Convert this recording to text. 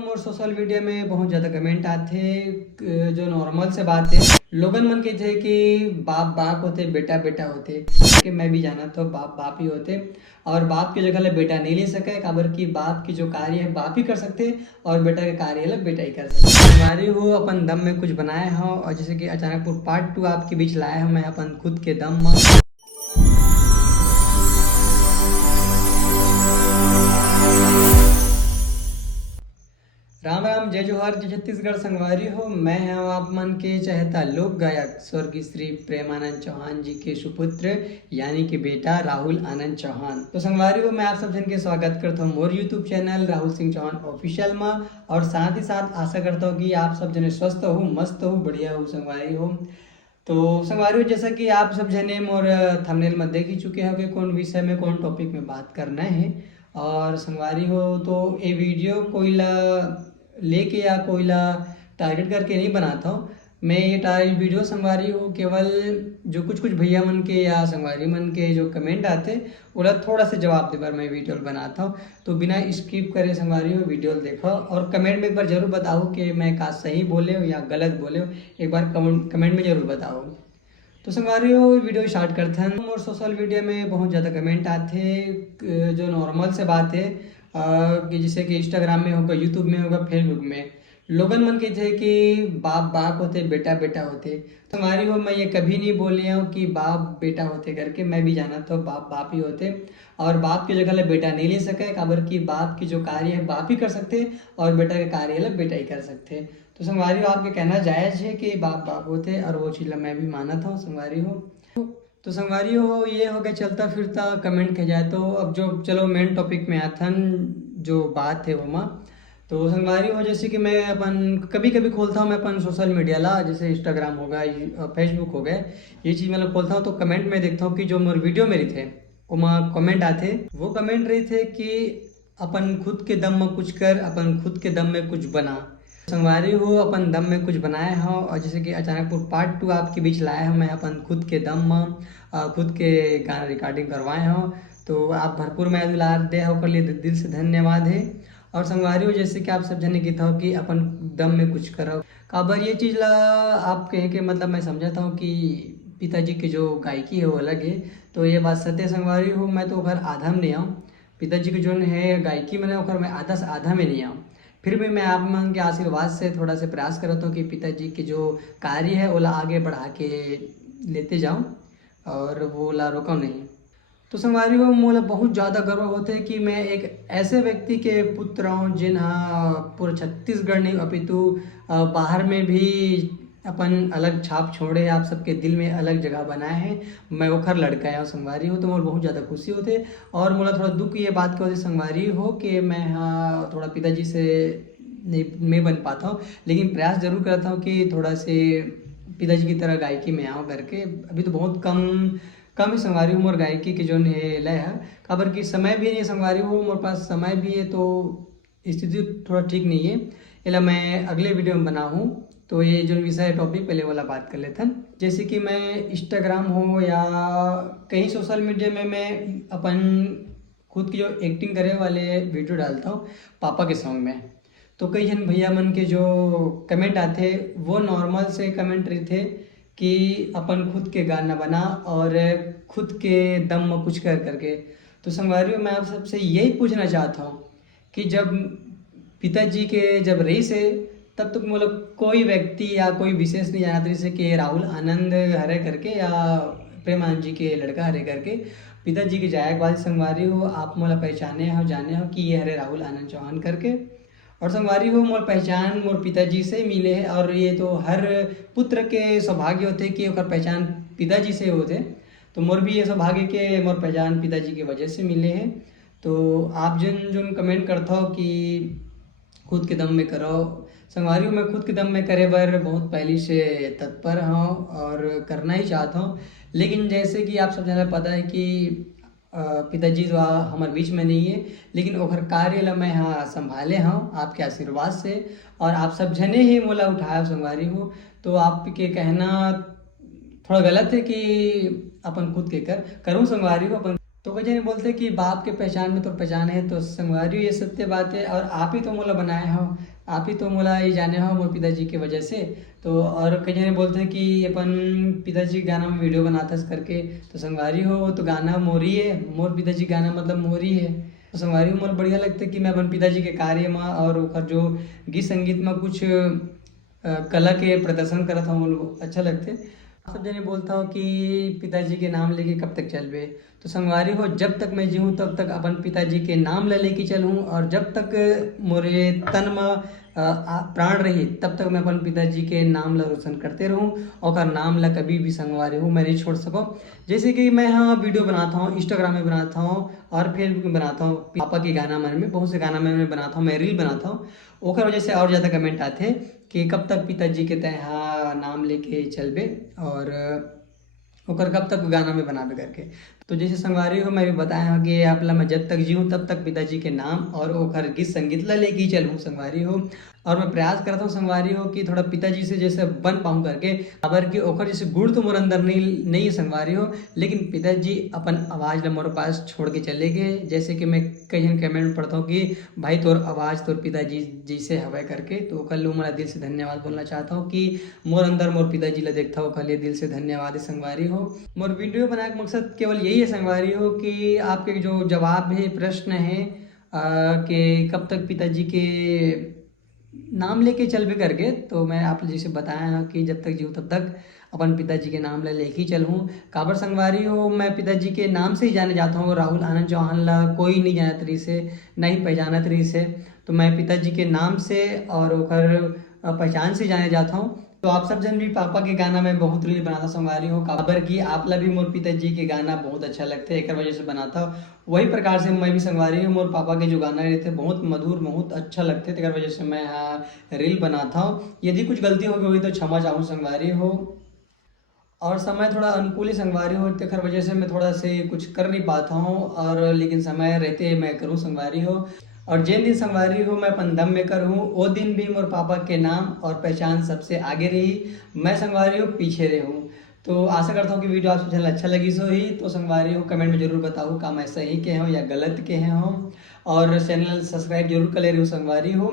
और social media में बहुत ज़्यादा कमेंट आते जो नॉर्मल से बात है। लोगन मन के थे कि बाप बाप होते, बेटा बेटा होते, कि मैं भी जाना तो बाप बाप ही होते और बाप की जगह ले बेटा नहीं ले सके। काबर की बाप की जो कार्य है बाप ही कर सकते और बेटा के कार्य है बेटा ही कर सकते। हमारी हो अपन दम में कुछ बनाए हो और जैसे कि अचानकपुर पार्ट 2 आपके बीच लाया हूँ मैं अपन खुद के दम में। राम राम, जय जोहार, जय छत्तीसगढ़। संगवारी हो, मैं हूँ आप मन के चहेता लोक गायक स्वर्गीय श्री प्रेमानंद चौहान जी के सुपुत्र यानी कि बेटा राहुल आनंद चौहान। तो संगवारी हो, मैं आप सब जन के स्वागत करता हूँ मोर YouTube channel Rahul Singh Chauhan official में और साथ ही साथ आशा करता हूँ कि आप सब जने स्वस्थ हो, मस्त हो, बढ़िया हो। संगवारी हो तो संगवारी हो, जैसा कि आप सब जने मोर थंबनेल में देख ही चुके हो कि कौन विषय में कौन टॉपिक में बात करना है। और संगवारी हो तो ये वीडियो कोई ला लेके या कोई ला टारगेट करके नहीं बनाता हूँ मैं। ये वीडियो संगवारी हो केवल जो कुछ भैया मन के या संगवारी मन के जो कमेंट आते बोला थोड़ा सा जवाब दे बार मैं वीडियो बनाता हूँ। तो बिना स्किप करे संगवारी हो वीडियो देखो और कमेंट में एक बार जरूर बताओ कि मैं का सही बोले हो या गलत बोले हो। एक बार कमेंट में जरूर बताओ। तो संगवारी हो वीडियो स्टार्ट करते हैं। और सोशल मीडिया में बहुत ज़्यादा कमेंट आते जो नॉर्मल से बात है कि जैसे कि इंस्टाग्राम में होगा, यूट्यूब में होगा, फेसबुक में लोगन मन के थे कि बाप बाप होते, बेटा बेटा होते। तो हमारी हो मैं ये कभी नहीं बोली हूँ कि बाप बेटा होते करके, मैं भी जाना तो बाप बाप ही होते और बाप की जगह ले बेटा नहीं ले सके। काबर की बाप की जो कार्य है बाप ही कर सकते और बेटा के कार्य है बेटा ही कर सकते। तो संगवारी हो, आपके कहना जायज़ है कि बाप बाप होते और वो चीज़ मैं भी माना था संगवारी हो। तो संगवारी हो, ये हो गया चलता फिरता कमेंट कह जाए। तो अब जो चलो मेन टॉपिक में आता जो बात है वो माँ। तो संगवारी हो, जैसे कि मैं अपन कभी कभी खोलता हूँ मैं अपन सोशल मीडिया ला, जैसे इंस्टाग्राम हो गया, फेसबुक हो गया, ये चीज़ मैं खोलता हूँ तो कमेंट में देखता हूँ कि जो मोर वीडियो मेरी थे वो कमेंट आते। वो कमेंट रही थे कि अपन खुद के दम में कुछ कर, अपन खुद के दम में कुछ बना। संगवारी हो, अपन दम में कुछ बनाए हो और जैसे कि अचानकपुर पार्ट 2 आपके बीच लाया हूँ मैं अपन खुद के दम में खुद के गाना रिकॉर्डिंग करवाए हो। तो आप भरपूर मैं दुलार दे हो कर लिए दिल से धन्यवाद है। और संगवारी हो, जैसे कि आप सब जने की था कि अपन दम में कुछ करो। काबर ये चीज़ ला आप कहें कि मतलब मैं समझाता हूँ कि पिताजी की जो गायकी है वो अलग है। तो ये बात सत्य संगवारी हो, मैं तो घर आधा में नहीं आऊँ। पिताजी की जो है गायकी मैंने ओकर मैं आधा से आधा में नहीं आऊँ। फिर भी मैं आप मन के आशीर्वाद से थोड़ा सा प्रयास करता हूँ कि पिताजी के जो कार्य है वो ला आगे बढ़ा के लेते जाऊँ और वो ला रोका नहीं। तो संगवारी हो, मोला बहुत ज़्यादा गर्व होता है कि मैं एक ऐसे व्यक्ति के पुत्र हूँ जिन्हा पूरे छत्तीसगढ़ नहीं अपितु बाहर में भी अपन अलग छाप छोड़े, आप सबके दिल में अलग जगह बनाए हैं। मैं वो खर लड़का है संगवारी हो, तो मोला बहुत ज़्यादा खुशी होते और मोला थोड़ा दुख ये बात की वजह से संगवारी हो कि मैं हाँ थोड़ा पिताजी से नहीं बन पाता हूँ, लेकिन प्रयास जरूर करता हूँ कि थोड़ा से पिताजी की तरह गायकी में आऊँ करके। अभी तो बहुत कम ही संगवारी हूँ मोर गायकी की जो है लय है। काबर की समय भी नहीं संगवारी हूँ मोर पास, समय भी है तो स्थिति थोड़ा ठीक नहीं है। इला मैं अगले वीडियो में बना हूँ। तो ये जो विषय टॉपिक पहले वाला बात कर लेते हैं। जैसे कि मैं इंस्टाग्राम हो या कहीं सोशल मीडिया में मैं अपन खुद की जो एक्टिंग करे वाले वीडियो डालता हूँ पापा के सॉन्ग में। तो कई जन भैया मन के जो कमेंट आते वो नॉर्मल से कमेंट रहे थे कि अपन खुद के गाना बना और खुद के दम में कुछ कर करके। तो संगवारी मैं आप सबसे यही पूछना चाहता हूँ कि जब पिताजी के जब रही से तब तक मतलब कोई व्यक्ति या कोई विशेष नहीं जानते से कि राहुल आनंद हरे करके या प्रेमानंद जी के लड़का हरे करके पिताजी की जायकबाजी संगवारी हो, आप मोला पहचाने हो, जाने हो कि ये हरे राहुल आनंद चौहान करके। और संगवारी हो, मोर पहचान मोर पिताजी से मिले है और ये तो हर पुत्र के सौभाग्य होते कि ओकर पहचान पिताजी से होते। तो मोर भी ये सौभाग्य के मोर पहचान पिताजी की वजह से मिले हैं। तो आप जिन कमेंट करता हो कि खुद के दम में करो, संगवारी हो मैं खुद के दम में करे बर बहुत पहले से तत्पर हूँ और करना ही चाहता हूँ। लेकिन जैसे कि आप सब जने पता है कि पिताजी तो हमारे बीच में नहीं है, लेकिन ओकर कार्य ला मैं हाँ संभाले हूँ आपके आशीर्वाद से और आप सब जने ही मोला उठाया संगवारी हो। तो आपके कहना थोड़ा गलत है कि अपन खुद के करूँ संगवारी हो। अपन तो कई जने बोलते कि बाप के पहचान में तो पहचान है, तो संगवारी ये सत्य बात है। और आप ही तो मोला बनाए हो, आप ही तो मोला ये जाने हो मोर पिताजी के वजह से। तो और कई जने बोलते हैं कि अपन पिताजी गाना में वीडियो बनाता करके, तो संगवारी हो वो तो गाना मोरी है, मोर पिताजी गाना मतलब मोरी है। तो संगवारी हो मोर बढ़िया लगता है कि मैं अपन पिताजी के कार्य में और ओकर जो गीत संगीत में कुछ कला के प्रदर्शन करत हूँ, अच्छा लगते। सब जने बोलता हूँ कि पिताजी के नाम लेके कब तक चलबे। तो संगवारी हो जब तक मैं जीऊँ तब तक अपन पिताजी के नाम ले लेके चलूँ, और जब तक मोरे तन में प्राण रही तब तक मैं अपन पिताजी के नाम ला रोशन करते रहूँ, और नाम ला कभी भी संगवारी हूँ मैं नहीं छोड़ सको। जैसे कि मैं हाँ वीडियो बनाता हूँ, इंस्टाग्राम में बनाता हूँ और फेसबुक में बनाता हूँ। पापा के गाना मन में बहुत से गाना मैं बनाता हूँ, मैं रील बनाता हूँ। ओकर वजह से और ज़्यादा कमेंट आते कि कब तक पिताजी के तय नाम लेके चलबे, और ओकर कब तक गाना में बनाबे करके। तो जैसे संगवारी हो मैं भी बताया हूँ कि आप ला मैं जब तक जीऊँ तब तक पिताजी के नाम और ओकर गीत संगीत ला लेके ही चलूँ संगवारी हो। और मैं प्रयास करता हूँ संगवारी हो कि थोड़ा पिताजी से जैसे बन पाऊँ करके, अबर कि ओकर जैसे गुण तो मोर अंदर नहीं है संगवारी हो, लेकिन पिताजी अपन आवाज़ ला मोर पास छोड़ के चले गए। जैसे कि मैं कई जन कमेंट पढ़ता हूँ कि भाई तोर आवाज़ तोर पिताजी जैसे हवे करके। तो ओकर लिए मैं दिल से धन्यवाद बोलना चाहता हूँ कि मोर अंदर मोर पिताजी ला देखता हूँ, ओकर लिए दिल से धन्यवाद है संगवारी हो। मोर वीडियो बनाने का मकसद केवल यही है संगवारी हो कि आपके जो जवाब है, प्रश्न है कि कब तक पिताजी के नाम लेके चलबे करके, तो मैं आप जैसे बताया कि जब तक जीऊँ तब तक अपन पिताजी के नाम ला लेके ही चलूँ। काबर संगवारी हो मैं पिताजी के नाम से ही जाने जाता हूँ, राहुल आनंद चौहान ला कोई नहीं जानत रही से, नहीं पहचानत रही से। तो मैं पिताजी के नाम से और ओकर पहचान से जाने जाता हूँ। तो आप सब जन भी पापा के गाना में बहुत रील बनाता संगवारी हो, काबर की आप ला भी मोर पिताजी के गाना बहुत अच्छा लगता है, एक वजह से बनाता हूँ। वही प्रकार से मैं भी संगवारी हूँ, मोर पापा के जो गाना रहते बहुत मधुर बहुत अच्छा लगते, एक वजह से मैं रील बनाता हूँ। यदि कुछ गलती हो गई तो क्षमा चाहूँ संगवारी हो। और समय थोड़ा अनुकूल ही संगवारी हो, तेकर वजह से मैं थोड़ा से कुछ कर नहीं पाता हूँ, और लेकिन समय रहते मैं करूँ संगवारी हो। और जिन दिन संगवारी हो मैं अपन दम में करूँ, वो दिन भी मोर पापा के नाम और पहचान सबसे आगे रही, मैं संगवारी हो पीछे रहूँ। तो आशा करता हूँ कि वीडियो आपको चैनल अच्छा लगी सो ही। तो संगवारी हो कमेंट में जरूर बताओ का मैं सही के हूँ या गलत के हैं हो, और चैनल सब्सक्राइब जरूर कर ले रही हूँ संगवारी हो।